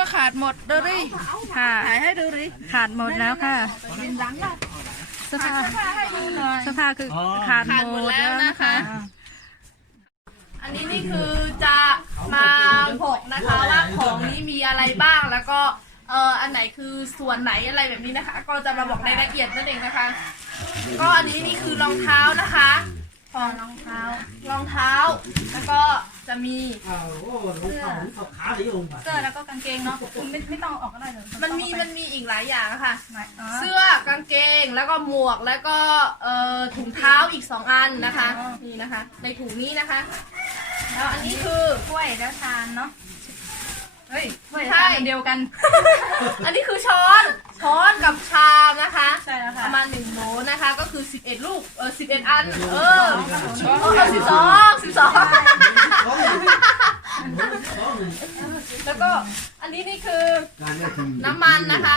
ก็ขาดหมดดูดิค่ะ ถ่ายให้ดูดิขาดหมดแล้วค่ะดินหลังอะเสื้อผ้าถ่ายให้ดูหน่อยเสื้อผ้าคืออขาดหมดแล้วนะคะ อันนี้นี่คือจะมาบอกนะคะว่าของนี้มีอะไรบ้างแล้วก็เอ่ออันไหนคือส่วนไหนอะไรแบบนี้นะคะ ก็จะมาบอกในละเอียดนั่นเองนะคะ ก็อันนี้นี่คือรองเท้านะคะ ของรองเท้ารองเท้า แล้วก็ จะมีเสื้อแล้วก็กางเกงเนาะคุณไม่ไม่ต้องเอาออกก็ได้เลยมันมีมันมีอีกหลายอย่างอะค่ะ ไหนอ๋อ เสื้อกางเกงแล้วก็หมวกแล้วก็เอ่อถุงเท้าอีกสองอันนะคะนี่นะคะ ในถุงนี้นะคะ แล้วอันนี้คือ ถ้วยแล้วชานเนาะเฮ้ยถ้วยใช่ชานอันเดียวกัน อันนี้คือช้อนช้อนกับชามนะคะ ใช่แล้วปค่ะระมาณหนึ่งโหลนะคะ ก็คือ 11 ลูกเออ11 อัน เออเออสิบสองสิบสอง แล้วก็อันนี้นี่คือน้ำมันนะคะ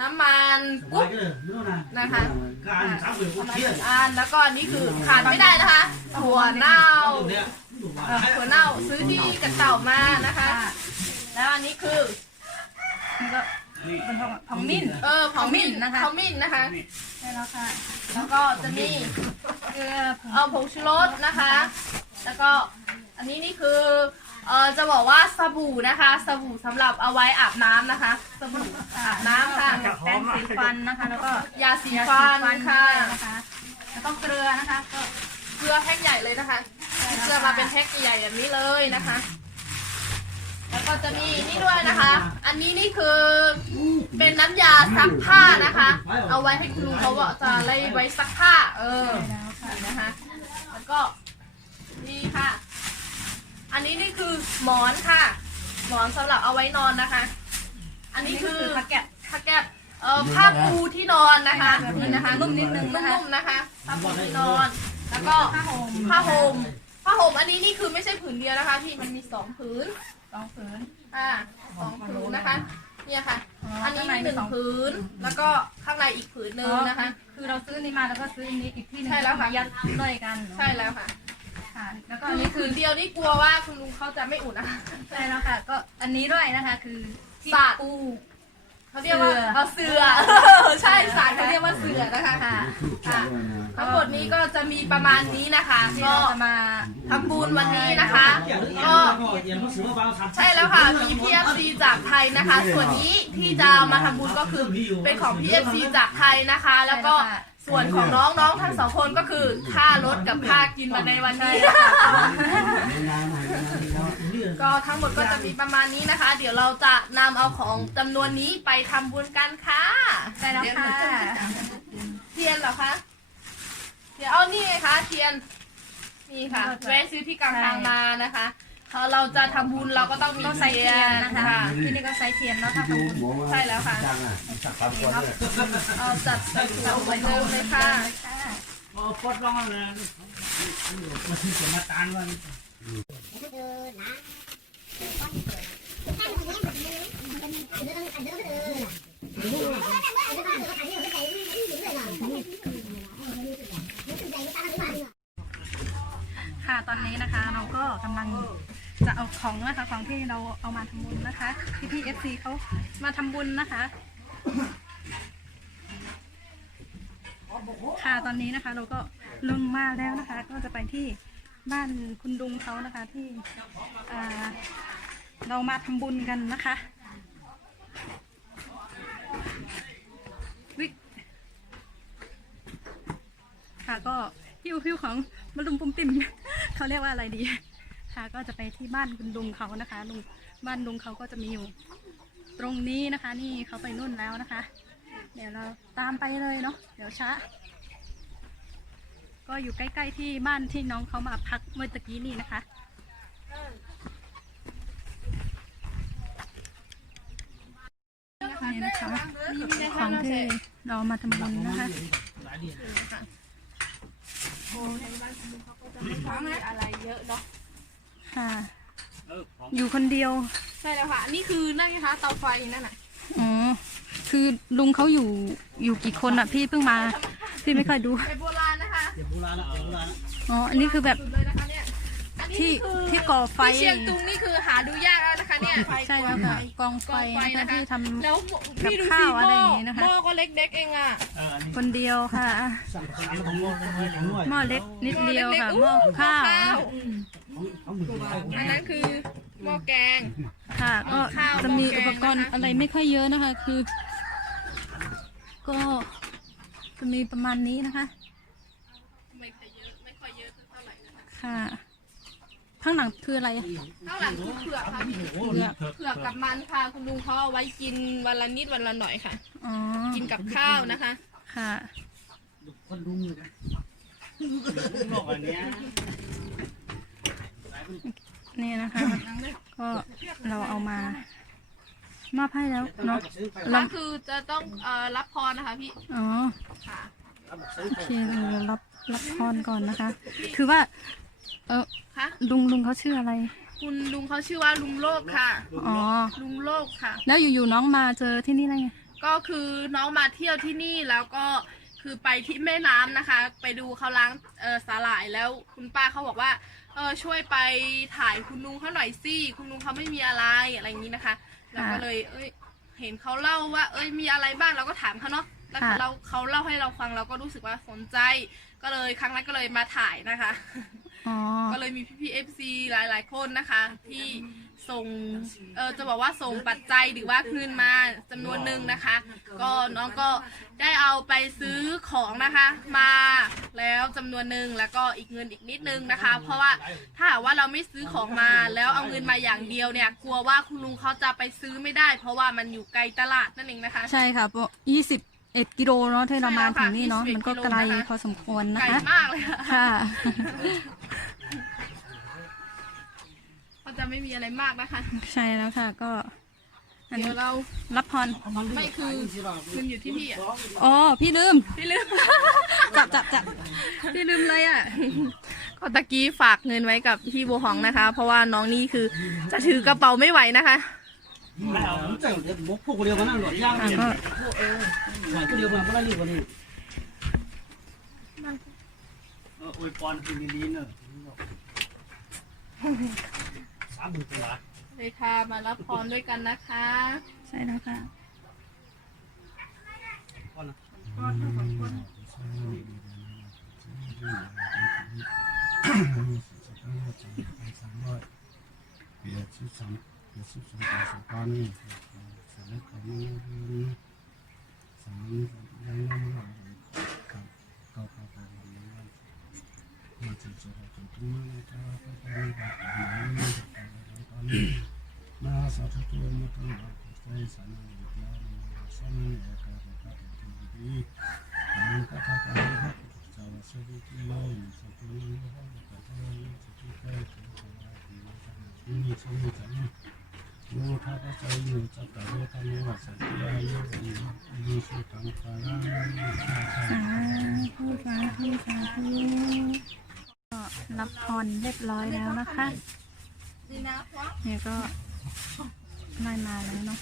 น้ำมันกุ๊กนะคะประมาณหนึ่งอันแล้วก็อันนี้คือขาดไม่ได้นะคะถั่วเน่าเออถั่วเน่าซื้อที่กระเต่ามานะคะ แล้วอันนี้คือมันก็เป็นของของมิ้นเออของมิ้นของมิ้นนะคะของมิ้นนะคะใช่แล้วค่ะ แล้วก็จะมีเกลือผงเอาผงชูรสนะคะ แล้วก็ อันนี้นี่คือเออจะบอกว่าสบู่นะคะ สบู่สำหรับเอาไว้อาบน้ำนะคะ สบู่อาบน้ำค่ะ แป้งสีฟันนะคะ แล้วก็ยาสียาฟันด้วยค่ะนะคะแล้วก็เกลือนะคะก็เกลือแพ็คใหญ่เลยนะคะเกลือมาเป็นแพ็คใหญ่แบบนี้เลยนะคะ แล้วก็จะมีนี่ด้วยนะคะ อันนี้นี่คือเป็นน้ำยาซักผ้านะคะ เอาไว้ให้คุณลุงเขาว่าจะไล่ไว้ซักผ้า เออแล้วค่ะนะคะ แล้วก็นี่ค่ะ อันนี้นี่คือหมอนค่ะ หมอนสำหรับเอาไว้นอนนะคะ อันนี้คือผักแกะผ้าแก้เอ่อผ้าปูที่นอนนะคะนี่นะคะนุ่มนิดนึงนะคะนุ่มๆนะคะผ้าปูที่นอน แล้วก็ผ้าห่มผ้าห่มผ้าห่มอันนี้นี่คือไม่ใช่ผืนเดียวนะคะที่มันมีสองผืนสองผืนอ่าสองผืนนะคะ เนี่ยค่ะอ๋ออัอันนี้มีหนึ่งผืนแล้วก็ข้างในอีกผืนหนึ่งนะคะ คือเราซื้อนี่มาแล้วก็ซื้ออันนี้อีกที่หนึงใช่แล้วค่ะ ยัดด้วยกันเนอะ ใช่แล้วค่ะ ค่ะ แล้วก็ก็อัอันนนี้นี้คืผือนเดียวนี่กลัวว่าคุณลุงเขาจะไม่อุ่นนะคะ ใช่แล้วค่ะ ก็อันนี้ด้วยนะคะคือที่สาด ปู เขาเรียกว่าเสือเอาเสือ ใช่สารเขาเรียกว่าเสือนะคะค่ะ ค่ะทั้งหมดนี้ก็จะมีประมาณนี้นะคะ ที่ก็เราจะมาทำบุญวันนี้นะคะ ก็ ใช่แล้วค่ะ มี PFC จากไทยนะคะ ส่วนนี้ที่จะมาทำบุญก็คือเป็นของ PFC จากไทยนะคะ แล้วก็ ส่วนของน้องๆทั้งสองคนก็คือค่ารถกับค่ากินมาในวันนี้ก็ทั้งหมดก็จะมีประมาณนี้นะคะ เดี๋ยวเราจะนำเอาของจำนวนนี้ไปทำบุญกันค่ะใช่แล้วค่ะเทียนเหรอคะเดี๋ยวเอานี่ไงคะเทียนนี่ค่ะแวะซื้อที่กลางทางมานะคะ พอเราจะทำบุญเราก็ต้องมีต้องใส่เทียนนะคะค่ะที่นี่ก็ใส่เทียนเนาะถ้าทำบุญใช่แล้วค่ะเอาจัดใส่ถุงเหมือนเดิมเลยค่ะค่ะปลดลองเลยมาถึงจะมาตานวันค่ะตอนนี้นะคะเราก็กำลัง จะเอาของนะคะของที่เราเอามาทำบุญนะคะพี่พี่เอฟซีเขามาทำบุญนะคะค่ะตอนนี้นะคะ เราก็ลงมาแล้วนะคะ ก็จะไปที่บ้านคุณดุงเขานะคะที่อ่าเรามาทำบุญกันนะคะวิค่ะก็หิ้วหิ้วของมารุมปุ่มติ่มเขาเรียกว่าอะไรดี คะ ก็จะไปที่บ้านคุณลุงเขานะคะลุงบ้านลุงเขาก็จะมีอยู่ ตรงนี้นะคะ นี่เขาไปนู่นแล้วนะคะ เดี๋ยวเราตามไปเลยเนาะเดี๋ยวช้า ก็อยู่ใกล้ๆที่บ้านที่น้องเขามาพักเมื่อตะกี้นี่นะคะนี่นะคะของที่เรามาทำบุญนะคะอะไรเยอะเนาะ ค่ะ อยู่คนเดียว ใช่แล้วค่ะ นี่คือนั่นไงคะเตาไฟนั่นน่ะอ๋อ คือลุงเขาอยู่อยู่กี่คนอะ พี่เพิ่งมา พี่ไม่เคยดูไปโบราณนะคะเดี๋ยวโบราณละเดี๋ยวโบราณละอ๋อ อันนี้คือแบบสุดเลยนะคะเนี่ยอันอันนี้ที่คือที่ก่อไฟ ที่เชียงตุงนี่คือหาดูยากแล้วนะคะเนี่ย ใช่แล้วค่ะ กองไฟกองไฟนะคะนะคะที่ทำ แล้วพี่ดูกับสิข้าวหอะไรม้ออย่างนี้นะคะหม้อก็เล็กๆเองอะ เอออันนี้คนเดียวค่ะสั่งขายของง้อของง้อของง้อหม้อเล็กนิดเดียวค่ะหหม้ม้ออเล็กๆข้าวข องมือขายอันนั้นคือหม้อแกง ค่ะก็ข้าวจะมีหม้อแกงอุปกรณ์นะคะ อะไรไม่ค่อยเยอะนะคะ คือ ก็จะมีประมาณนี้นะคะ ไม่ค่อยเยอะไม่ค่อยเยอะเท่าไหร่นะคะค่ะข้างหลังคืออะไรข้างหลังคือเผือกค่ะพี่โอ้โหเถิดเผือกกับมันค่ะคุณลุงเขาเอาไว้กินวันละนิดวันละหน่อยค่ะ อ๋อกินกับข้าวนะคะค่ะ คนดุ้งเลยนะดุ้งนอกอันเนี้ย นี่นะคะ ก็เราเอามามอบให้แล้วเนาะก็คือจะต้องเอ่อรับพรนะคะพี่ อ๋อค่ะโอเคเรารับรับพรก่อนนะคะ คือว่า เออคะลุงลุงเขาชื่ออะไร คุณลุงเขาชื่อว่าลุงโลกค่ะ อ๋อ ลุงโลกค่ะ แล้วอยู่ๆน้องมาเจอที่นี่ได้ไง ก็คือน้องมาเที่ยวที่นี่แล้วก็คือไปที่แม่น้ำนะคะ ไปดูเขาล้างเออสาหร่ายแล้วคุณป้าเขาบอกว่า เออช่วยไปถ่ายคุณลุงเขาหน่อยสิคุณลุงเขาไม่มีอะไรอะไรอย่างนี้นะคะเราก็เลยเอ้ยเห็นเขาเล่าว่า เอ้ยมีอะไรบ้างเราก็ถามเขาเนาะแล้วค่ะ เราเขาเล่าให้เราฟังเราก็รู้สึกว่าสนใจ ก็เลยครั้งนั้นก็เลยมาถ่ายนะคะ อ๋อ ก็เลยมีพี่พีเอฟซีหลายๆ คนนะคะ ที่ ส่งเออจะบอกว่าส่งปัจจัยหรือว่าเงินมาจำนวนหนึ่งนะคะ ก็น้องก็ได้เอาไปซื้อของนะคะ มาแล้วจำนวนหนึ่งแล้วก็อีกเงินอีกนิดนึงนะคะ เพราะว่าถ้าหากว่าเราไม่ซื้อของมาแล้วเอาเงินมาอย่างเดียวเนี่ย กลัวว่าคุณลุงเขาจะไปซื้อไม่ได้ เพราะว่ามันอยู่ไกลตลาดนั่นเองนะคะ ใช่ค่ะยี่สิบเอ็ดกิโลเนาะที่เรามาใช่แล้วค่ะถึงนี่เนาะ21มันก็ไกลกิโลนะคะพอสมควรนะไกลคะ มากเลยค่ะ ค่ะก็ จะไม่มีอะไรมากนะคะ ใช่แล้วค่ะก็อันเดี๋นี้ยวเรารับพรไม่คือเงินอยู่ที่พี่อะอ๋อพี่ลืม พี่ลืม จับจับจับพี่ลืมเลยอะ ก็ตะกี้ฝากเงินไว้กับพี่โบวหองนะคะ เพราะว่าน้องนี่คือจะถือกระเป๋าไม่ไหวนะคะไม่เอาผมจะเดี๋ยวผมพวกเดียวมานั่งหลอดย่างอะเนี่ยก็หลายคนเดียวมาก็ได้นี่วันนี้เอออวยพรคืนดีๆเนอะ สามหมื่นตัวเลยค่ะมารับพรด้วยกันนะคะใช่แล้วค่ะก่อนนะเปียชิสัมเปียชิสัมปัสสปานิสังฆมังคุสังยังนังกับกับกับกับมาจิจระจุตุมาตาปะปะนิบาตานิปะนิ มาสัทตุมะตังอะไสสันนิยานะสันนิเอกะกะกะตุติมันกะทะกะหะจาวสวิติโลสัตุนิโหกะทะนิสัตุเกะ ini sini sana Nung kata saya ini cakap dia kan ni masa dia ini ini sudah kalah สาธุสาธุสาธุก็รับพรเรียบร้อยแล้วนะคะ เนี่ยก็ไม่มาแล้วเนาะ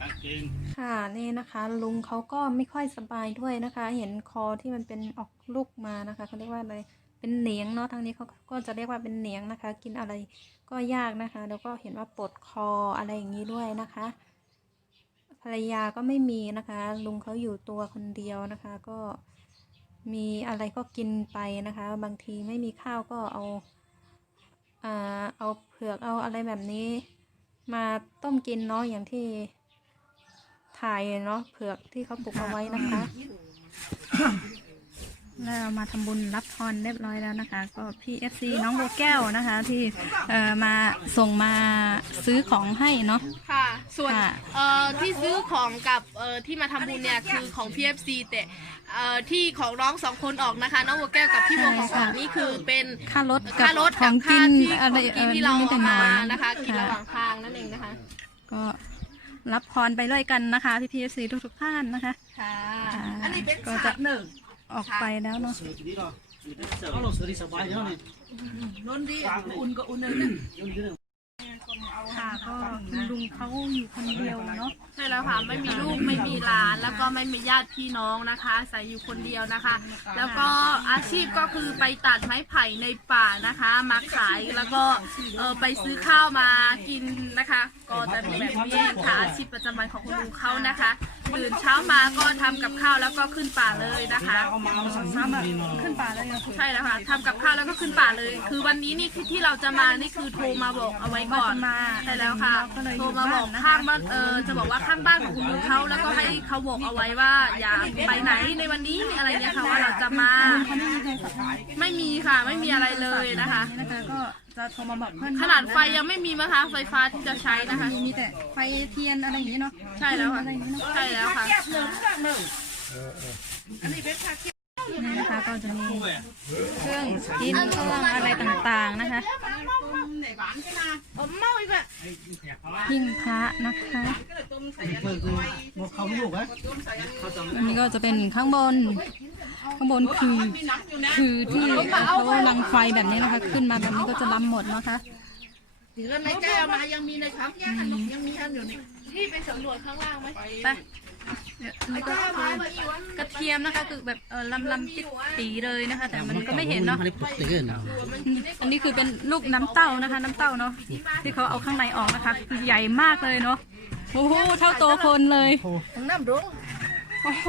กางเกงค่ะนี่นะคะ ลุงเขาก็ไม่ค่อยสบายด้วยนะคะ เห็นคอที่มันเป็นออกลูกมานะคะเขาเรียกว่าอะไรเป็นเหนียงเนาะทางนี้เขาก็จะเรียกว่าเป็นเหนียงนะคะ กินอะไรก็ยากนะคะ แล้วก็เห็นว่าปวดคออะไรอย่างนี้ด้วยนะคะ ภรรยาก็ไม่มีนะคะ ลุงเขาอยู่ตัวคนเดียวนะคะ ก็มีอะไรก็กินไปนะคะ บางทีไม่มีข้าวก็เอา เอาเผือกเอาอะไรแบบนี้ มาต้มกินเนาะอย่างที่ถ่ายเนาะเผือกที่เขาปลูกเอาไว้นะคะ แล้วเรามาทำบุญรับพรเรียบร้อยแล้วนะคะ ก็พี่เอฟซีน้องโบแก้วนะคะ ที่เอ่อมาส่งมาซื้อของให้เนาะ ค่ะ ส่วนค่ะ เอ่อที่ซื้อของกับเอ่อที่มาทำบุญเนี่ยคือของ PFC แต่ เอ่อที่ของน้องสองคนออกนะคะ น้องบัวแก้วกับพี่บัวของออกนี่คือเป็นค่ารถกับค่ารถขกัอบงกิค่านที่อะไรของกิเอนอที่เรานิดเอาหน่มาอยนะคะกินระหว่างทางนั่นเองนะคะ ก็รับพรไปด้วยกันนะคะพี่พีเอฟซีทุกๆท่านนะคะ ค่ะอ่าอันนี้เป็นก็ฉาจะ กหนึ่งออกไปแล้วเนาะเสือกี่ดีหรอเอาเราเสือที่สบายเนาะนี่นนดีอุ่นก็อุ่นเลยนะยืนยืน ค่ะก็มีลุงเขาอยู่คนเดียวเนาะใช่แล้วค่ะไม่มีลูกไม่มีหลาน แล้วก็ไม่มีญาติพี่น้องนะคะอาศัยอยู่คนเดียวนะคะ แล้วก็อาชีพก็คือไปตัดไม้ไผ่ในป่านะคะ มาขายแล้วก็เออไปซื้อข้าวมากินนะคะ ก็จะมีแบบนี้ค่ะอาชีพประจำวันของคุณลุงเขานะคะ ตื่นเช้ามาก็ทำกับข้าวแล้วก็ขึ้นป่าเลยนะคะ เอามามาสั่งซ้ำอะนี่เนาะขึ้นป่าเลยเหรอใช่แล้วค่ะทำกับข้าวแล้วก็ขึ้นป่าเลย คือวันนี้นี่ที่ที่เราจะมานี่คือโทรมาบอกเอาไว้ก่อนมาใช่แล้วค่ะก็เลยอโทรยู่มาบอกบ้านนะคะข้างบ้านเออจะบอกว่าข้างบ้านของคุณลุงเขาแล้วก็ให้เขาบอกเอาไว้ว่าอย่าไปไหนในวันนี้อะไรเงี้ยค่ะว่าเราจะมาเขาไม่มีโทรศัพท์ไม่มีค่ะไม่มีอะไรเลยนะคะนี่นะคะก็ จะโทรมาบอกเพื่อนขนาดไฟยังไม่มีนะคะไฟฟ้าที่จะใช้นะคะ มีแต่ไฟเทียนอะไรอย่างนี้เนาะใช่แล้วค่ะอะไรอย่างนี้เนาะใช่แล้วค่ะนี่นะคะก็จะมีเครื่องกินเครื่องอะไรต่างๆนะคะ หิ้งพระนะคะเปิดดูหมดเขาลูกอะอันนี้ก็จะเป็นข้างบน ข้างบนคือ คือที่เขาลังไฟแบบนี้นะคะ ขึ้นมาแบบนี้ก็จะล้ำหมดนะคะถือในแก้วมายังมีในครับยังมีอันอยู่นี่ที่ไปสำรวจข้างล่างไหมไป เดี๋ยวอันนี้ก็คือกระเทียมนะคะ คือแบบเออลำลำปิดปีเลยนะคะ แต่มันก็ไม่เห็นเนาะมันปกติเกินอันนี้คือเป็นลูกน้ำเต้านะคะ น้ำเต้าเนาะที่เขาเอาข้างในออกนะคะคือใหญ่มากเลยเนาะโอ้โหเท่าตัวคนเลยถึงน้ำรุ้งโอ้โห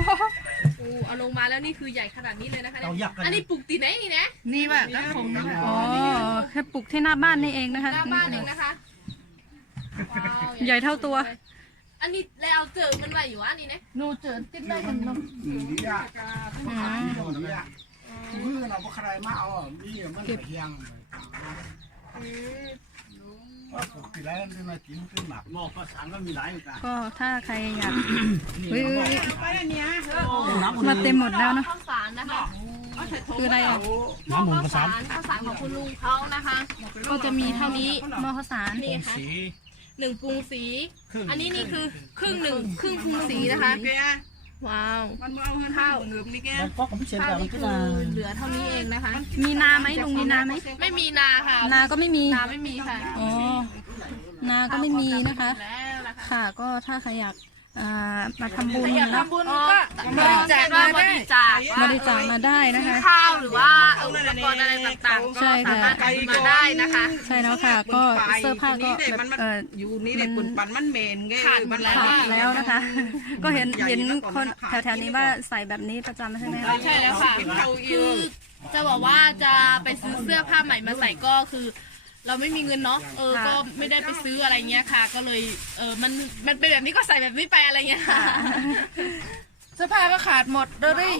โอ้เอาลงมาแล้วนี่คือใหญ่ขนาดนี้เลยนะคะเราอยากกันอันนี้ปลูกตีไหนนี่นะนี่ว่าก็คงน้ำอ๋อแค่ปลูกที่หน้าบ้านนี่เองนะคะหน้าบ้านเองนะคะว้าวใหญ่เท่าตัว อันนี้แล้วเจอมันไว้อยู่อันนี้นะนูเจอติดได้คนน้อืมมือเราบ่ใครมาเอามีมันเพียงว่าปกติแล้วที่มากินขึ้นหมักหม้อข้าวสารก็มีหลายอยู่กันก็ถ้าใครอยากเฮ้ยน้ำมาเต็มหมดแล้วเนาะข้าวสารนะคะคืออะไรอะน้ำหมูข้าวสารข้าวสารของคุณลุงเขานะคะ ก็จะมีเท่านี้หม้อข้าวสารนี่ค่ะสี หนึ่งปรุงสีครึ่งอันนี้นี่คือครึ่งหนึ่งครึ่งปรุงสีนะคะ ว้าว มันเอาเงินข้าวเงิมนี่แกมันก็ของพี่เชนข้าวกับมันนี่ก็คือนาเหลือเท่านี้เองนะคะ มีนาไหมลุงมีนาไหมไม่มีนาค่ะนาก็ไม่มีนาไม่มีค่ะ อ๋อนาก็ไม่มีนะคะ แล้วนะคะ ค่ะก็ถ้าใครอยากอ่า มาทำบุญเนาะบุญก็บริจาคว่ามาบได้ ริจาคบริจาคมาได้นะคะ ข้าวหรือว่าอุปกรณ์อะไรต่างๆก็ใช่สาค่ะ มารถทำมาได้นะคะ ใช่แล้วค่ะ ก็เสื้อผ้าก็แบบเออ อยู่นี่เด็กปุ่นปันมันเมนไงขาดหมดแล้วขาดแล้วนะคะ ก็เห็นเห็นคนแถวๆนี้ว่าใส่แบบนี้ประจำใช่ไหมคะใช่แล้วค่ะคือจะบอกว่าจะไปซื้อเสื้อผ้าใหม่มาใส่ก็คือ เราไม่มีเงินเนาะเออก็ไม่ได้ไปซื้ออะไรเงี้ยค่ะ ก็เลยเออมันมันเป็นแบบนี้ก็ใส่แบบนี้ไปอะไรเงี้ยค่ะเสื้อผ้าก็ขาดหมดเดอรี่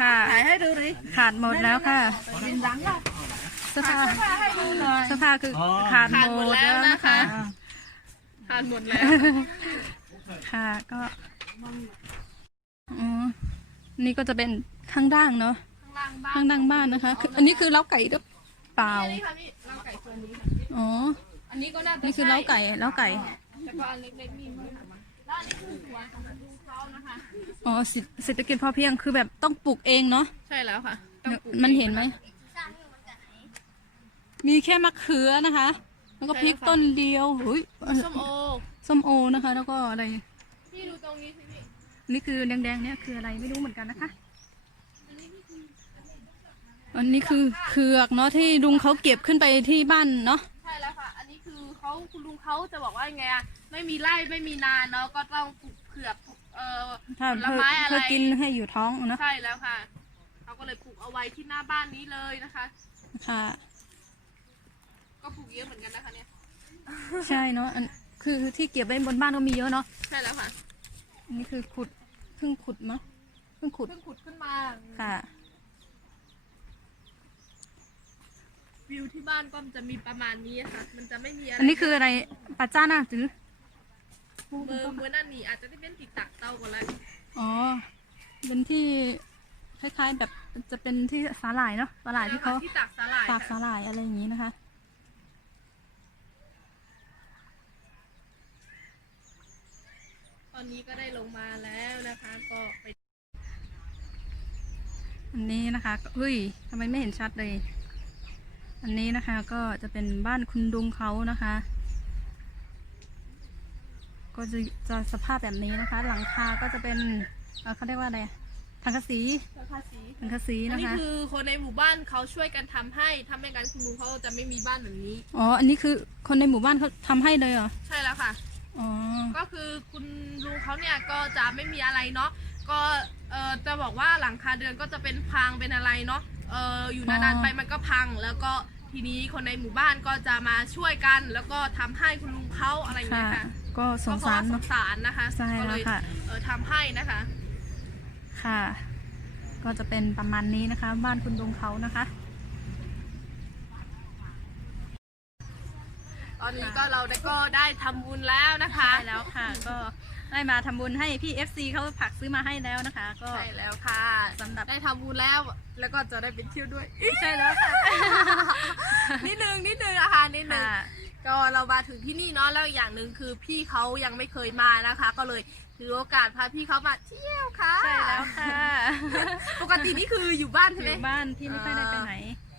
ค่ะ ถ่ายให้ดูดิขาดหมดแล้วค่ะดินหลังเราเสื้อผ้าให้ดูหน่อยเสื้อผ้าคือขาดขาดหหมมดดแล้แล้ววนะนะคะ คะ ทานหมดแล้ว ค่ะก็อ๋อนี่ก็จะเป็นข้างด่างเนาะข้างล่างบ้านข้างด่างบ้านนะคะคืออันนี้คือเล้าไก่หรือเปล่าอันนี้ค่ะนี่เล้าไก่ตัวนี้ อ๋อ อันนี้ก็น่าจะนี่คือเล้าไก่เล้าไก่แล้วก็อันเล็กๆนี่มีค่ะแล้วอันนี้คือหัวของคุณลุงเขานะคะอ๋อเศรษเศรษฐกิจพอเพียงคือแบบต้องปลูกเองเนาะ ใช่แล้วค่ะต้องปลูกมันเห็นไหม มีแค่มะเขือนะคะ แล้วก็พริกต้นเดียวหุยส้มโอ ส้มโอนะคะ แล้วก็อะไร พี่ดูตรงนี้สิพี่นี่คือแดงๆเนี่ยคืออะไรไม่รู้เหมือนกันนะคะ อันนี้คือเขือกเนาะที่ลุงเขาเก็บขึ้นไปที่บ้านเนาะใช่แล้วค่ะ อันนี้คือเขาคุณลุงเขาจะบอกว่ายังไงอะไม่มีไร่ไม่มีนาเนาะก็ต้องปลูกเผือกปลูกเอ่อถ้าผลเพื่อไม้อะไรเพื่อกินให้อยู่ท้องเนาะใช่แล้วค่ะเขาก็เลยปลูกเอาไว้ที่หน้าบ้านนี้เลยนะคะ ค่ะ ก็ปลูกเยอะเหมือนกันนะคะเนี่ยใช่เนาะอันคือที่เก็บไว้บนบ้านก็มีเยอะเนาะใช่แล้วค่ะอันนี้คือขุดเพิ่งขุดมั้ยเพิ่งขุด เพิ่งขุดขึ้นมา ค่ะ วิวที่บ้านก็จะมีประมาณนี้ค่ะ มันจะไม่มีอะไรอันนี้คืออะไรปลาจ้าน่ะจือเมื่อเมื่อนั่นนี่อาจจะได้เป็นติดตักเตาก่อนแล้วอ๋อเป็นที่คล้ายๆแบบจะเป็นที่สาหร่ายเนาะสาหร่ายที่เขาที่ตักสาหร่ายฝากค่ะสาหร่ายอะไรอย่างนี้นะคะตอนนี้ก็ได้ลงมาแล้วนะคะ ก็ไปอันนี้นะคะก็เฮ้ยทำไมไม่เห็นชัดเลย อันนี้นะคะก็จะเป็นบ้านคุณดุงเขานะคะ ก็จะจะสภาพแบบนี้นะคะ หลังคาก็จะเป็นเอ่อเขาเรียกว่าอะไรทังกะสีราคาสีทังกะสีอันนะนี้คะ คือคนในหมู่บ้านเขาช่วยกันทำให้ถ้าไม่งั้นคุณลุงเขาจะไม่มีบ้านแบบนี้ อ๋อ อันนี้คือคนในหมู่บ้านเขาทำให้เลยเหรอ ใช่แล้วค่ะ อ๋อ ก็คือคุณลุงเขาเนี่ยก็จะไม่มีอะไรเนาะก็เออจะบอกว่าหลังคาเดือนก็จะเป็นพังเป็นอะไรเนาะ เอออยู่นานๆไปมันก็พัง แล้วก็ทีนี้คนในหมู่บ้านก็จะมาช่วยกัน แล้วก็ทำให้คุณลุงเขาอะไรอย่างค่ะ เงี้ยค่ะก็สงสารก็เพะว่เนาะสงสารนะคะใช่ก็แล้เลวยค่ะ เออทำให้นะคะ ค่ะ ก็จะเป็นประมาณนี้นะคะ บ้านคุณลุงเขานะคะ ตอนนี้ก็เราได้ก็ได้ทำบุญแล้วนะคะ ใช่แล้วค่ะก็ ได้มาทำบุญให้พี่ FC เขาผักซื้อมาให้แล้วนะคะ ก็ ใช่แล้วค่ะสำหรับ ได้ทำบุญแล้ว แล้วก็จะได้ไปเที่ยวด้วยใช่แล้วค่ะ นิดนึงนิดนึงนะคะนิดนึง ค่ะ ก็เรามาถึงที่นี่เนาะแล้วอย่างหนึ่งคือพี่เขายังไม่เคยมานะคะ ก็เลยถือโอกาสพาพี่เขามาเที่ยวค่ะใช่แล้วค่ะปกตินี่คืออยู่บ้านอใช่ไหมยู่บ้านพี่ไม่ค่อยได้ไปไหน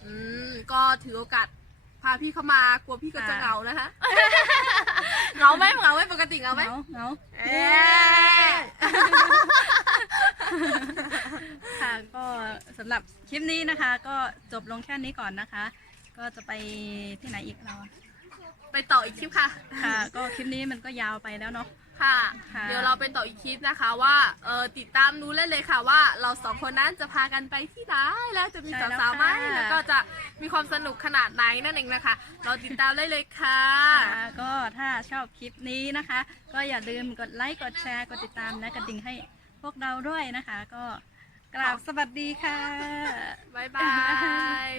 อืมก็ถือโอกาส พาพี่เขามากลัวพี่ก็จะค่ะเหงานะคะเหงาไหมเหงาไหมปกติเหงาไหมเหงาเหงาเอ๊ะค่ะก็สำหรับคลิปนี้นะคะ ก็จบลงแค่นี้ก่อนนะคะ ก็จะไปที่ไหนอีกเราอะไปต่ออีกคลิปค่ะ ค่ะ ก็คลิปนี้มันก็ยาวไปแล้วเนาะ ค่ะค่ะ เดี๋ยวเราไปต่ออีกคลิปนะคะว่าเออติดตามดูเล่นเลยค่ะว่า เราสองคนนั้นจะพากันไปที่ไหนแล้วจะมีสาวๆไหมแล้วก็จะมีความสนุกขนาดไหนนั่นเองนะคะ เราติดตามได้เลยค่ะค่ะก็ถ้าชอบคลิปนี้นะคะ ก็อย่าลืมกดไลค์กดแชร์กดติดตามและกระดิ่งให้พวกเราด้วยนะคะ ก็กราบสวัสดีค่ะ บ๊ายบาย